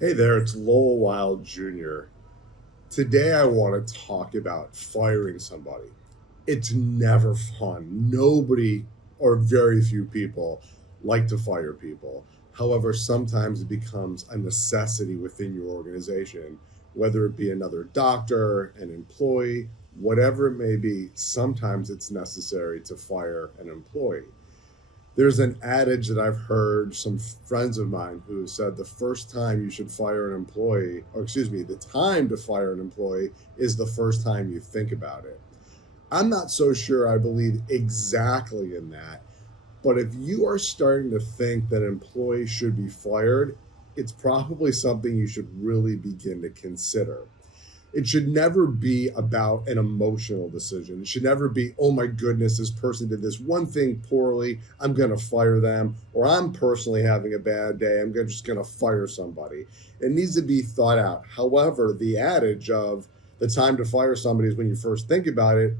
Hey there, it's Lowell Wild Jr. Today I want to talk about firing somebody. It's never fun. Nobody or very few people like to fire people. However, sometimes it becomes a necessity within your organization, whether it be another doctor, an employee, whatever it may be, sometimes it's necessary to fire an employee. There's an adage that I've heard some friends of mine who said the first time you should fire an employee, or excuse me, the time to fire an employee is the first time you think about it. I'm not so sure I believe exactly in that, but if you are starting to think that employees should be fired, it's probably something you should really begin to consider. It should never be about an emotional decision. It should never be, oh my goodness, this person did this one thing poorly. I'm going to fire them. Or I'm personally having a bad day. Just going to fire somebody. It needs to be thought out. However, the adage of the time to fire somebody is when you first think about it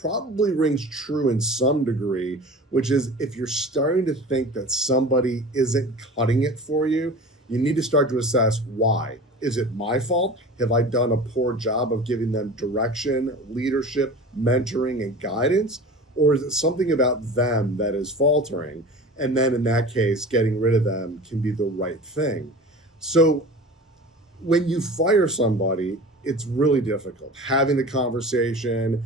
probably rings true in some degree, which is if you're starting to think that somebody isn't cutting it for you, you need to start to assess why. Is it my fault? Have I done a poor job of giving them direction, leadership, mentoring, and guidance? Or is it something about them that is faltering? And then in that case, getting rid of them can be the right thing. So when you fire somebody, it's really difficult. Having the conversation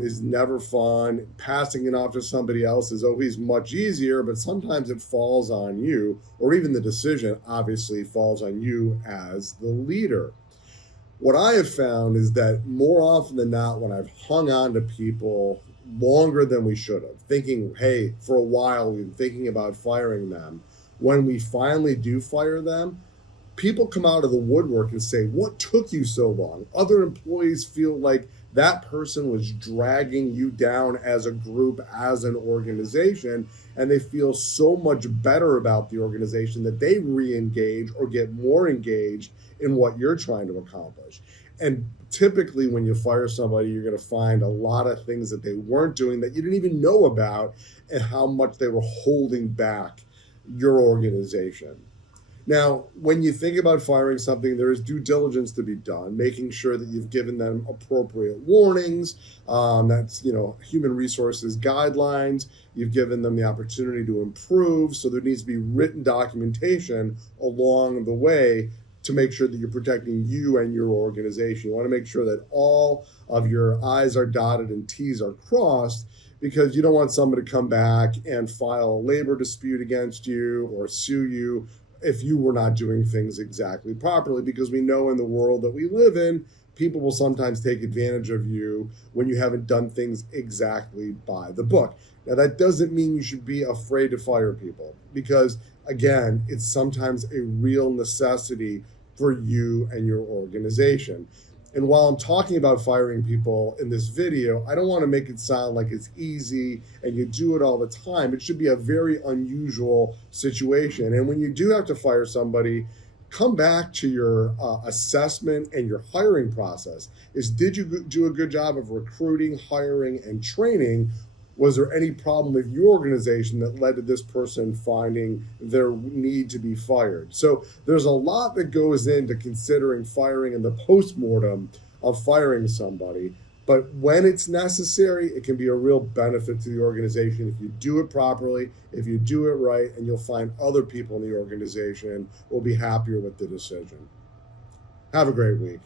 is never fun. Passing it off to somebody else is always much easier, but sometimes it falls on you, or even the decision obviously falls on you as the leader. What I have found is that more often than not, when I've hung on to people longer than we should have, thinking, hey, for a while we've been thinking about firing them, when we finally do fire them, people come out of the woodwork and say, what took you so long? Other employees feel like that person was dragging you down as a group, as an organization, and they feel so much better about the organization that they re engage or get more engaged in what you're trying to accomplish. And typically, when you fire somebody, you're going to find a lot of things that they weren't doing that you didn't even know about, and how much they were holding back your organization. Now, when you think about firing something, there is due diligence to be done, making sure that you've given them appropriate warnings. That's, human resources guidelines. You've given them the opportunity to improve. So there needs to be written documentation along the way to make sure that you're protecting you and your organization. You want to make sure that all of your I's are dotted and T's are crossed, because you don't want somebody to come back and file a labor dispute against you or sue you if you were not doing things exactly properly, because we know in the world that we live in, people will sometimes take advantage of you when you haven't done things exactly by the book. Now, that doesn't mean you should be afraid to fire people, because, again, it's sometimes a real necessity for you and your organization. And while I'm talking about firing people in this video, I don't want to make it sound like it's easy and you do it all the time. It should be a very unusual situation. And when you do have to fire somebody, come back to your assessment and your hiring process. Did you do a good job of recruiting, hiring, and training? Was there any problem with your organization that led to this person finding their need to be fired? So there's a lot that goes into considering firing and the postmortem of firing somebody. But when it's necessary, it can be a real benefit to the organization if you do it properly, if you do it right, and you'll find other people in the organization will be happier with the decision. Have a great week.